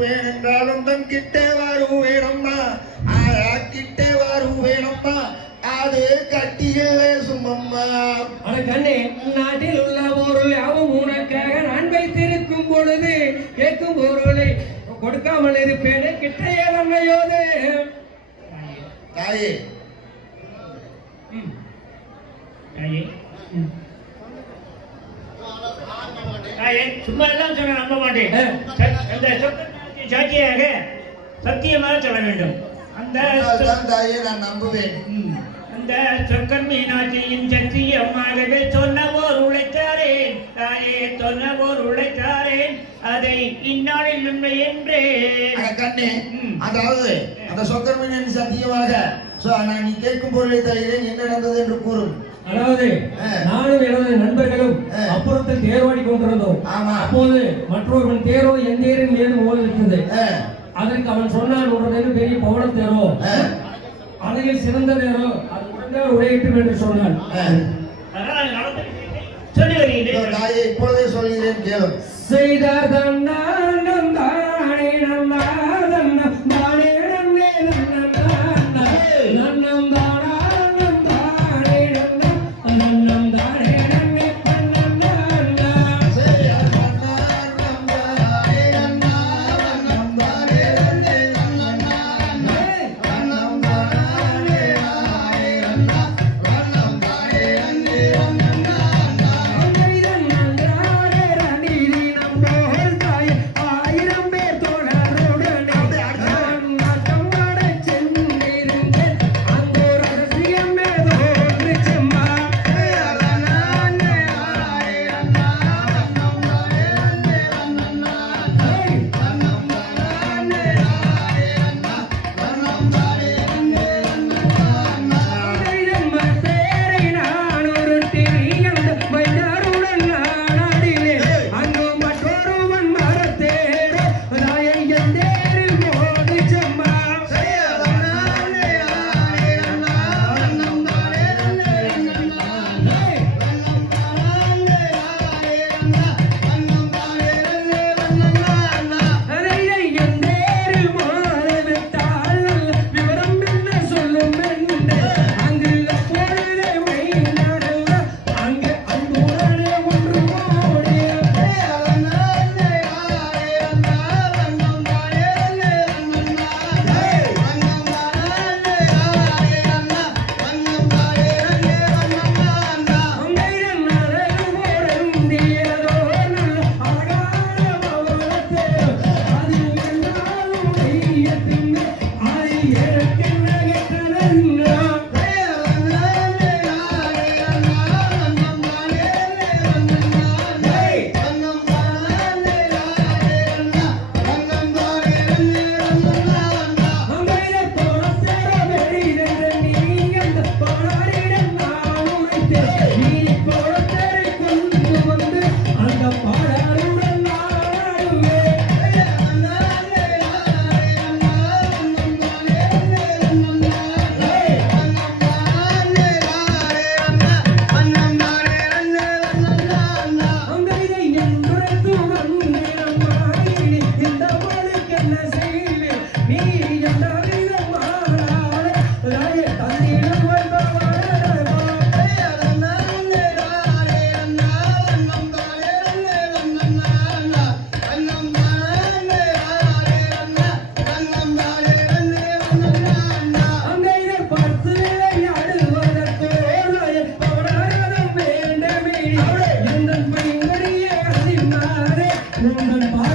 வருவேன் என்றாலும் தன் கிட்டே வருவேனம்மா ஆயா கிட்டே வருவேனம்மா அது கட்டிகளே சும்மம்மா. கண்ணே நாட்டில் உள்ள பொருள் யாவும் உனக்காக நான் வைத்திருக்கும் பொழுது கேட்கும் பொருளை கொடுக்காமல் இருப்பேனே கிட்டையே நன்மையோது. தாயே சும்மா எல்லாம் சொல்ல நம்ப மாட்டேன். சாட்சியாக சத்தியமாக சொல்ல வேண்டும். அந்த தாயே நான் நம்புவேன். அந்த சொக்கர் மீனாட்சியின் சத்தியமாகவே சொன்னவோர் உழைத்தாரேன் தாயே சொன்னவோர் உழைத்தாரேன் அதை இந்நாளில் உண்மை என்றே. கண்ணே அதாவது அந்த சொக்கர் மீனாட்சி சத்தியமாக நான் நீ கேட்கும் பொருளை தருகிறேன் என்ன நடந்தது என்று கூறும். அதாவது நானும் எனது நண்பர்களும் அப்புறத்தில் தேர்வாடி கொண்டிருந்தோம். அப்போது மற்றொருவன் தேரோ என் தேரின் மீது ஓடிவிட்டது. அதற்கு அவன் சொன்னான் உடனே பெரிய பவனம் தேரோ அதையில் சிறந்த தேரோ அது உடனே உடையிட்டும் என்று சொன்னான். சொல்லி வருகிறேன் தாயை இப்பொழுதே சொல்கிறேன் கேளும். செய்த உங்கள்